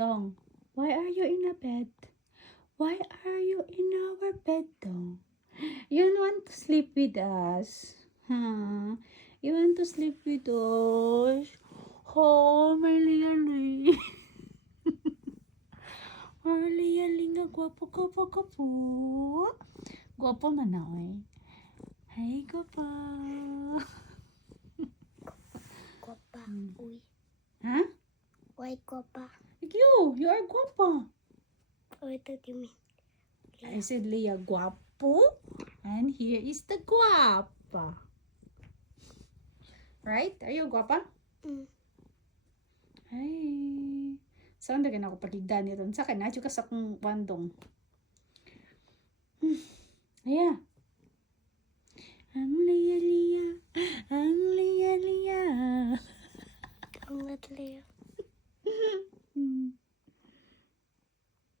Dong, why are you in a bed? Why are you in our bed, Dong? You want to sleep with us? Huh? You want to sleep with us? Oh, my Liali. Oh, Liali nga, gwapo ka po. Gwapo man na, oy. Hey, gwapo. Guapa. Uy. Huh? Why guapa? You are guapa. What do you mean? I said Leah guapo, and here is the guapa. Right? Are you guapa? Mm. Ay. Saan dagan ako paligdan nito? Sa akin, nadyo ka sa kong wandong. Aya. Ang Leah. Ang Leah. Ang latlayo.